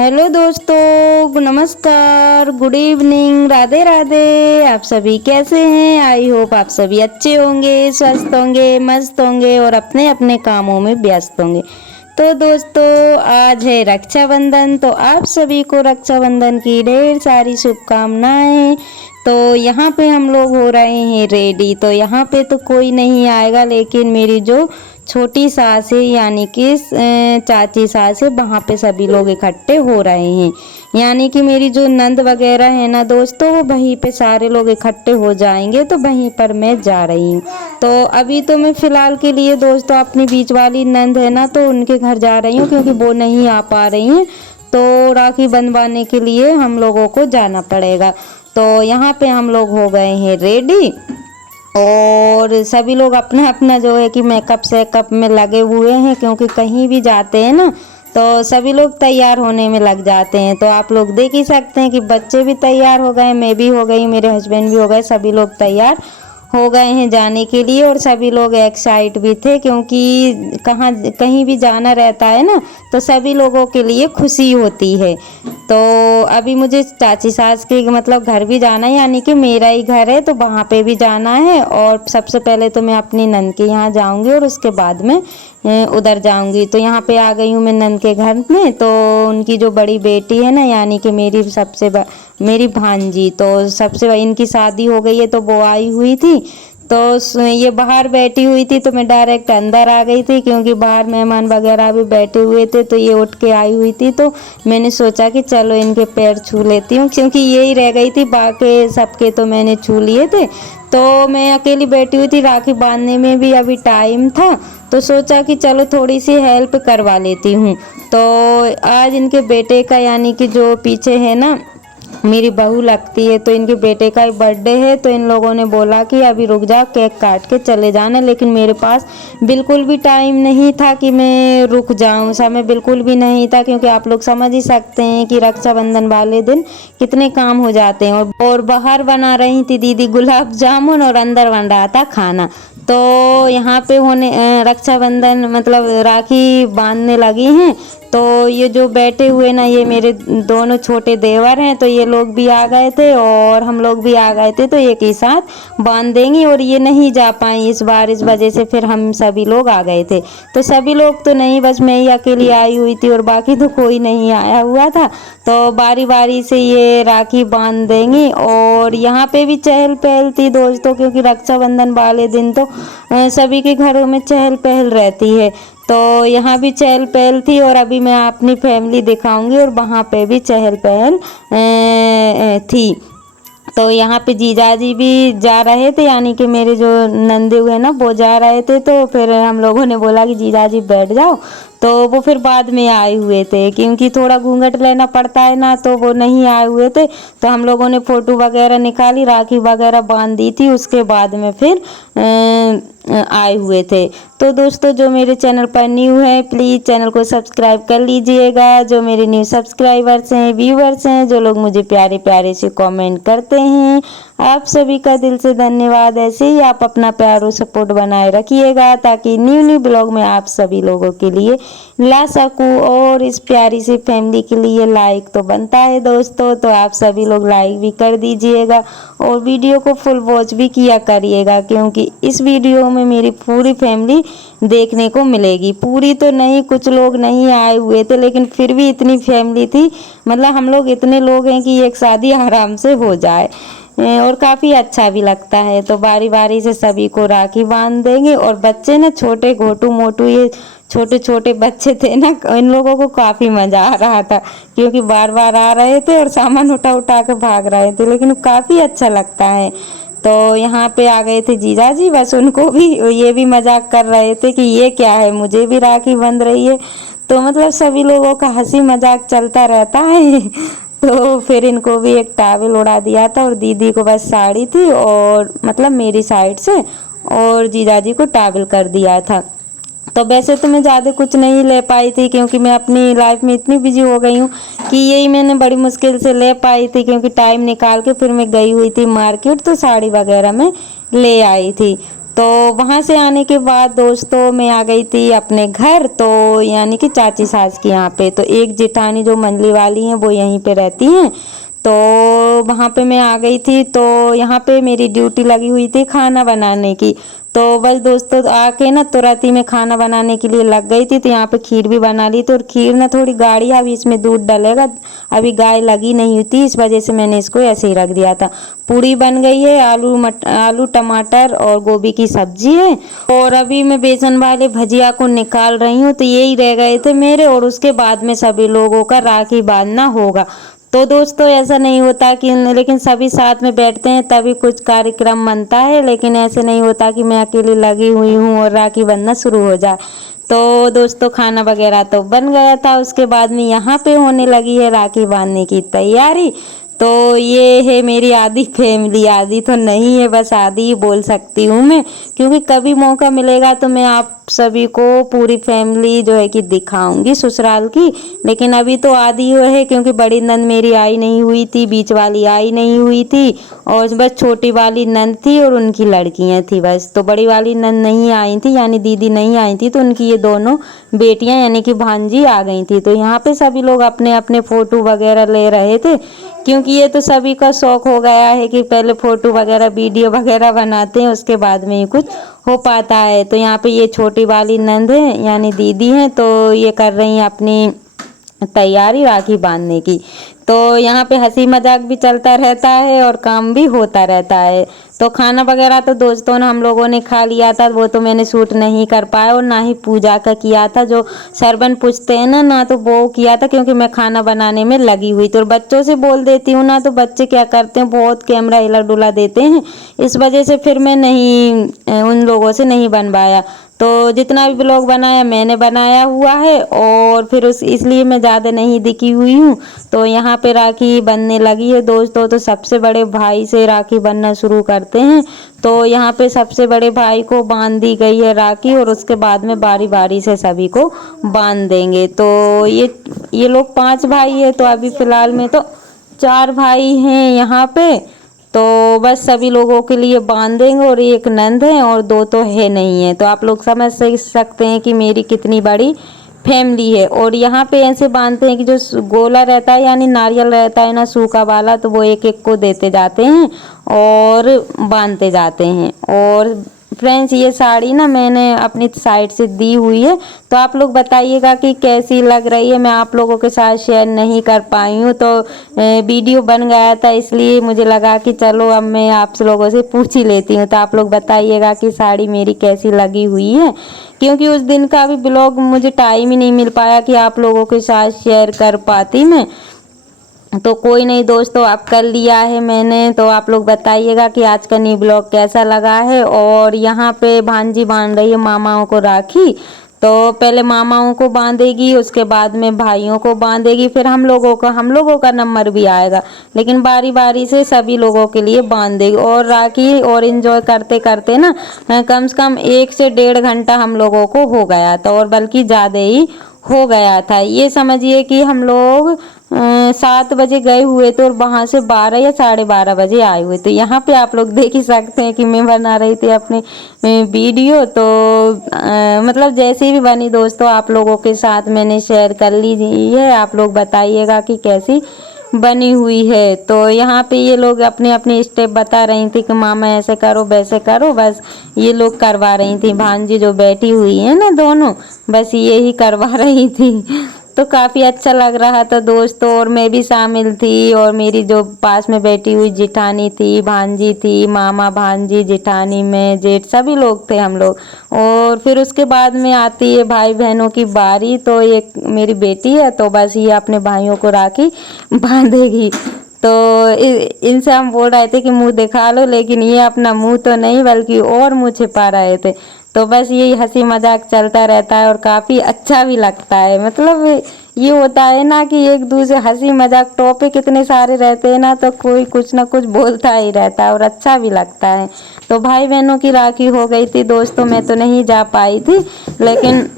Hello दोस्तों, नमस्कार, good evening, Radhe Radhe. आप सभी कैसे हैं? आई होप आप सभी अच्छे होंगे, स्वस्थ होंगे, मस्त होंगे और अपने अपने कामों में व्यस्त होंगे। तो दोस्तों, आज है रक्षाबंधन, तो आप सभी को रक्षाबंधन की ढेर सारी शुभकामनाएं। तो यहाँ पे हम लोग हो रहे हैं रेडी। तो यहाँ पे तो कोई नहीं आएगा, लेकिन मेरी जो छोटी सास है यानी कि चाची सास है, वहाँ पे सभी लोग इकट्ठे हो रहे हैं। यानी कि मेरी जो नंद वगैरह है ना दोस्तों, वो वहीं पे सारे लोग इकट्ठे हो जाएंगे, तो वहीं पर मैं जा रही हूँ। तो अभी तो मैं फ़िलहाल के लिए दोस्तों अपनी बीच वाली नंद है ना, तो उनके घर जा रही हूँ, क्योंकि वो नहीं आ पा रही हैं। तो राखी बंधवाने के लिए हम लोगों को जाना पड़ेगा। तो यहाँ पे हम लोग हो गए हैं रेडी, और सभी लोग अपना अपना जो है कि मेकअप सेकअप में लगे हुए हैं, क्योंकि कहीं भी जाते हैं ना तो सभी लोग तैयार होने में लग जाते हैं। तो आप लोग देख ही सकते हैं कि बच्चे भी तैयार हो गए, मैं भी हो गई, मेरे हस्बैंड भी हो गए, सभी लोग तैयार हो गए हैं जाने के लिए। और सभी लोग एक्साइट भी थे, क्योंकि कहीं भी जाना रहता है ना, तो सभी लोगों के लिए खुशी होती है। तो अभी मुझे चाची सास के मतलब घर भी जाना है, यानी कि मेरा ही घर है, तो वहाँ पे भी जाना है। और सबसे पहले तो मैं अपनी नंद के यहाँ जाऊँगी, और उसके बाद में उधर जाऊँगी। तो यहाँ पे आ गई हूँ मैं नंद के घर में। तो उनकी जो बड़ी बेटी है ना, यानी कि मेरी भांजी, तो इनकी शादी हो गई है, तो वो आई हुई थी। तो ये बाहर बैठी हुई थी, तो मैं डायरेक्ट अंदर आ गई थी, क्योंकि बाहर मेहमान वगैरह भी बैठे हुए थे। तो ये उठ के आई हुई थी, तो मैंने सोचा कि चलो इनके पैर छू लेती हूँ, क्योंकि यही रह गई थी, बाकी सबके तो मैंने छू लिए थे। तो मैं अकेली बैठी हुई थी, राखी बांधने में भी अभी टाइम था, तो सोचा कि चलो थोड़ी सी हेल्प करवा लेती हूँ। तो आज इनके बेटे का, यानी कि जो पीछे है ना मेरी बहू लगती है, तो इनके बेटे का ही बर्थडे है। तो इन लोगों ने बोला कि अभी रुक जा, केक काट के चले जाना। लेकिन मेरे पास बिल्कुल भी टाइम नहीं था कि मैं रुक जाऊं, समय बिल्कुल भी नहीं था, क्योंकि आप लोग समझ ही सकते हैं कि रक्षाबंधन वाले दिन कितने काम हो जाते हैं। और बाहर बना रही थी दीदी गुलाब जामुन, और अंदर बन रहा था खाना। तो यहाँ पे रक्षाबंधन मतलब राखी बांधने लगी हैं। तो ये जो बैठे हुए ना, ये मेरे दोनों छोटे देवर हैं, तो ये लोग भी आ गए थे और हम लोग भी आ गए थे, तो एक ही साथ बांध देंगे। और ये नहीं जा पाई इस बार, इस वजह से फिर हम सभी लोग आ गए थे। तो सभी लोग तो नहीं, बस मैं ही अकेली आई हुई थी, और बाकी तो कोई नहीं आया हुआ था। तो बारी बारी से ये राखी बांध देंगी। और यहाँ पे भी चहल पहल थी दोस्तों, क्योंकि रक्षाबंधन वाले दिन तो सभी के घरों में चहल पहल रहती है। तो यहाँ भी चहल पहल थी, और अभी मैं अपनी फैमिली दिखाऊंगी, और वहाँ पे भी चहल पहल थी। तो यहाँ पे जीजाजी भी जा रहे थे, यानी कि मेरे जो नंदे हुए ना वो जा रहे थे। तो फिर हम लोगों ने बोला कि जीजाजी बैठ जाओ, तो वो फिर बाद में आए हुए थे, क्योंकि थोड़ा घूंघट लेना पड़ता है ना, तो वो नहीं आए हुए थे। तो हम लोगों ने फ़ोटो वगैरह निकाली, राखी वगैरह बांध दी थी, उसके बाद में फिर आए हुए थे। तो दोस्तों, जो मेरे चैनल पर न्यू है प्लीज़ चैनल को सब्सक्राइब कर लीजिएगा। जो मेरे न्यू सब्सक्राइबर्स हैं, व्यूवर्स हैं, जो लोग मुझे प्यारे प्यारे से कमेंट करते हैं, आप सभी का दिल से धन्यवाद। ऐसे ही आप अपना प्यार और सपोर्ट बनाए रखिएगा, ताकि न्यू न्यू ब्लॉग में आप सभी लोगों के लिए ला सकूँ। और इस प्यारी सी फैमिली के लिए लाइक तो बनता है दोस्तों, तो आप सभी लोग लाइक भी कर दीजिएगा, और वीडियो को फुल वॉच भी किया करिएगा, क्योंकि इस वीडियो में मेरी पूरी फैमिली देखने को मिलेगी। पूरी तो नहीं, कुछ लोग नहीं आए हुए थे, लेकिन फिर भी इतनी फैमिली थी, मतलब हम लोग इतने लोग हैं कि एक शादी आराम से हो जाए, और काफ़ी अच्छा भी लगता है। तो बारी बारी से सभी को राखी बांध देंगे। और बच्चे ना छोटे घोटू मोटू, ये छोटे छोटे बच्चे थे ना, इन लोगों को काफ़ी मज़ा आ रहा था, क्योंकि बार बार आ रहे थे और सामान उठा उठा के भाग रहे थे, लेकिन काफ़ी अच्छा लगता है। तो यहाँ पे आ गए थे जीजाजी, बस उनको भी ये भी मजाक कर रहे थे कि ये क्या है, मुझे भी राखी बंध रही है। तो मतलब सभी लोगों का हंसी मजाक चलता रहता है। तो फिर इनको भी एक टॉवल उड़ा दिया था, और दीदी को बस साड़ी थी, और मतलब मेरी साइड से, और जीजाजी को टॉवल कर दिया था। तो वैसे तो मैं ज़्यादा कुछ नहीं ले पाई थी, क्योंकि मैं अपनी लाइफ में इतनी बिजी हो गई हूँ कि यही मैंने बड़ी मुश्किल से ले पाई थी, क्योंकि टाइम निकाल के फिर मैं गई हुई थी मार्केट, तो साड़ी वगैरह में ले आई थी। तो वहाँ से आने के बाद दोस्तों मैं आ गई थी अपने घर, तो यानी कि चाची सास के यहाँ पे। तो एक जेठानी जो मंडली वाली हैं वो यहीं पे रहती हैं, तो वहाँ पे मैं आ गई थी। तो यहाँ पे मेरी ड्यूटी लगी हुई थी खाना बनाने की। तो बस दोस्तों आके ना तुरंत ही मैं खाना बनाने के लिए लग गई थी। तो यहाँ पे खीर भी बना ली थी, और खीर ना थोड़ी गाढ़ी है, अभी इसमें दूध डलेगा, अभी गाय लगी नहीं हुई थी, इस वजह से मैंने इसको ऐसे ही रख दिया था। पूड़ी बन गई है, आलू टमाटर और गोभी की सब्जी है, और अभी मैं बेसन वाले भजिया को निकाल रही हूँ। तो यही रह गए थे मेरे, और उसके बाद में सभी लोगों का राखी बांधना होगा। तो दोस्तों ऐसा नहीं होता कि, लेकिन सभी साथ में बैठते हैं तभी कुछ कार्यक्रम बनता है, लेकिन ऐसे नहीं होता कि मैं अकेली लगी हुई हूँ और राखी बनना शुरू हो जाए। तो दोस्तों खाना वगैरह तो बन गया था, उसके बाद में यहाँ पे होने लगी है राखी बांधने की तैयारी। तो ये है मेरी आधी फैमिली, आधी तो नहीं है, बस आधी ही बोल सकती हूँ मैं, क्योंकि कभी मौका मिलेगा तो मैं आप सभी को पूरी फैमिली जो है कि दिखाऊंगी ससुराल की। लेकिन अभी तो आधी हुए है, क्योंकि बड़ी नंद मेरी आई नहीं हुई थी, बीच वाली आई नहीं हुई थी, और बस छोटी वाली नंद थी और उनकी लड़कियां थी बस। तो बड़ी वाली नंद नहीं आई थी, यानी दीदी नहीं आई थी, तो उनकी ये दोनों बेटियां यानी कि भांजी आ गई थी। तो यहाँ पे सभी लोग अपने अपने फोटो वगैरह ले रहे थे, क्योंकि ये तो सभी का शौक हो गया है कि पहले फोटो वगैरह वीडियो वगैरह बनाते हैं, उसके बाद में ही कुछ हो पाता है। तो यहाँ पे ये छोटी वाली नंद है यानी दीदी हैं, तो ये कर रही हैं अपनी तैयारी राखी बांधने की। तो यहाँ पे हंसी मजाक भी चलता रहता है और काम भी होता रहता है। तो खाना वगैरह तो दोस्तों ने हम लोगों ने खा लिया था, वो तो मैंने शूट नहीं कर पाया, और ना ही पूजा का किया था, जो सरबन पूछते हैं ना तो वो किया था, क्योंकि मैं खाना बनाने में लगी हुई थी। और बच्चों से बोल देती हूँ ना, तो बच्चे क्या करते हैं, बहुत कैमरा हिला डुला देते हैं, इस वजह से फिर मैं नहीं उन लोगों से नहीं बनवाया। तो जितना भी ब्लॉग बनाया मैंने बनाया हुआ है, और फिर उस इसलिए मैं ज़्यादा नहीं दिखी हुई हूँ। तो यहाँ पे राखी बनने लगी है दोस्तों। तो सबसे बड़े भाई से राखी बनना शुरू करते हैं। तो यहाँ पे सबसे बड़े भाई को बांध दी गई है राखी, और उसके बाद में बारी बारी से सभी को बांध देंगे। तो ये लोग 5 भाई है, तो अभी फ़िलहाल में तो 4 भाई हैं यहाँ पे। तो बस सभी लोगों के लिए बांध देंगे, और एक नंद है और 2 तो है नहीं है। तो आप लोग समझ सकते हैं कि मेरी कितनी बड़ी फैमिली है। और यहाँ पे ऐसे बांधते हैं कि जो गोला रहता है यानी नारियल रहता है ना सूखा वाला, तो वो एक एक को देते जाते हैं और बांधते जाते हैं। और फ्रेंड्स ये साड़ी ना मैंने अपनी साइड से दी हुई है, तो आप लोग बताइएगा कि कैसी लग रही है। मैं आप लोगों के साथ शेयर नहीं कर पाई हूँ, तो वीडियो बन गया था, इसलिए मुझे लगा कि चलो अब मैं आप लोगों से पूछ ही लेती हूँ। तो आप लोग बताइएगा कि साड़ी मेरी कैसी लगी हुई है, क्योंकि उस दिन का भी ब्लॉग मुझे टाइम ही नहीं मिल पाया कि आप लोगों के साथ शेयर कर पाती मैं। तो कोई नहीं दोस्तों, अब कर लिया है मैंने। तो आप लोग बताइएगा कि आज का न्यू ब्लॉग कैसा लगा है। और यहाँ पे भांजी बांध रही है मामाओं को राखी। तो पहले मामाओं को बांधेगी, उसके बाद में भाइयों को बांधेगी, फिर हम लोगों का नंबर भी आएगा, लेकिन बारी बारी से सभी लोगों के लिए बांध देगी। और राखी और एंजॉय करते करते ना कम से कम 1 से 1.5 घंटा हम लोगों को हो गया था, और बल्कि ज़्यादा ही हो गया था। ये समझिए कि हम लोग 7 बजे गए हुए थे, और वहाँ से 12 या 12:30 बजे आए हुए। तो यहाँ पे आप लोग देख ही सकते हैं कि मैं बना रही थी अपनी वीडियो। तो मतलब जैसी भी बनी दोस्तों आप लोगों के साथ मैंने शेयर कर ली है। आप लोग बताइएगा कि कैसी बनी हुई है। तो यहाँ पे ये लोग अपने अपने स्टेप बता रही थी कि मामा ऐसे करो वैसे करो, बस ये लोग करवा रही थी। भांजी जो बैठी हुई है ना दोनों, बस यही करवा रही थी। तो काफ़ी अच्छा लग रहा था दोस्तों, और मैं भी शामिल थी, और मेरी जो पास में बैठी हुई जेठानी थी, भांजी थी, मामा भांजी जेठानी में जेठ सभी लोग थे हम लोग। और फिर उसके बाद में आती है भाई बहनों की बारी। तो एक मेरी बेटी है, तो बस ये अपने भाइयों को राखी बांधेगी। तो इनसे हम बोल रहे थे कि मुंह दिखा लो, लेकिन ये अपना मुंह तो नहीं बल्कि और मुंह छिपा रहे थे। तो बस यही हंसी मजाक चलता रहता है, और काफ़ी अच्छा भी लगता है। मतलब ये होता है ना कि एक दूसरे हंसी मजाक टॉपिक इतने सारे रहते हैं ना, तो कोई कुछ ना कुछ बोलता ही रहता है और अच्छा भी लगता है। तो भाई बहनों की राखी हो गई थी दोस्तों, मैं तो नहीं जा पाई थी, लेकिन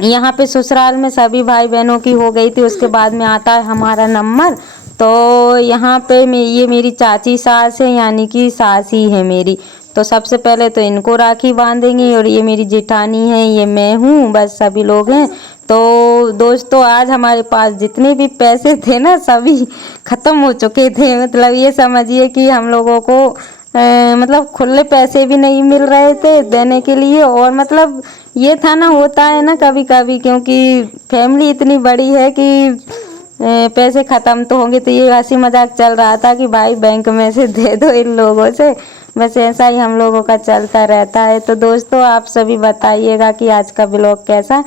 यहाँ पे ससुराल में सभी भाई बहनों की हो गई थी। उसके बाद में आता है हमारा नंबर। तो यहाँ पे ये मेरी चाची सास है, यानी कि सास ही है मेरी। तो सबसे पहले तो इनको राखी बांधेंगे और ये मेरी जेठानी है, ये मैं हूँ, बस सभी लोग हैं। तो दोस्तों आज हमारे पास जितने भी पैसे थे ना सभी ख़त्म हो चुके थे। मतलब ये समझिए कि हम लोगों को मतलब खुले पैसे भी नहीं मिल रहे थे देने के लिए। और मतलब ये था ना, होता है ना कभी कभी, क्योंकि फैमिली इतनी बड़ी है कि पैसे ख़त्म तो होंगे। तो ये हंसी मजाक चल रहा था कि भाई बैंक में से दे दो इन लोगों से। बस ऐसा ही हम लोगों का चलता रहता है। तो दोस्तों आप सभी बताइएगा कि आज का ब्लॉग कैसा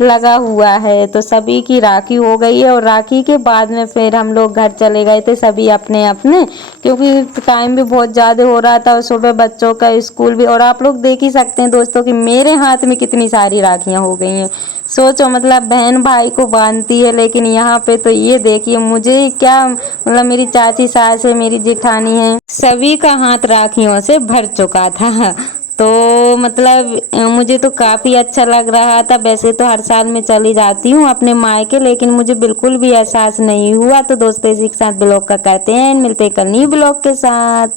लगा हुआ है। तो सभी की राखी हो गई है और राखी के बाद में फिर हम लोग घर चले गए थे सभी अपने अपने, क्योंकि टाइम भी बहुत ज़्यादा हो रहा था और सुबह बच्चों का स्कूल भी। और आप लोग देख ही सकते हैं दोस्तों कि मेरे हाथ में कितनी सारी राखियाँ हो गई हैं। सोचो, मतलब बहन भाई को बांधती है, लेकिन यहाँ पे तो ये देखिए मुझे क्या, मतलब मेरी चाची सास है, मेरी जेठानी है, सभी का हाथ राखियों से भर चुका था। तो मतलब मुझे तो काफ़ी अच्छा लग रहा था। वैसे तो हर साल मैं चली जाती हूँ अपने मायके, लेकिन मुझे बिल्कुल भी एहसास नहीं हुआ। तो दोस्तों इसी के साथ ब्लॉग का कहते हैं, मिलते हैं कल न्यू ब्लॉग के साथ।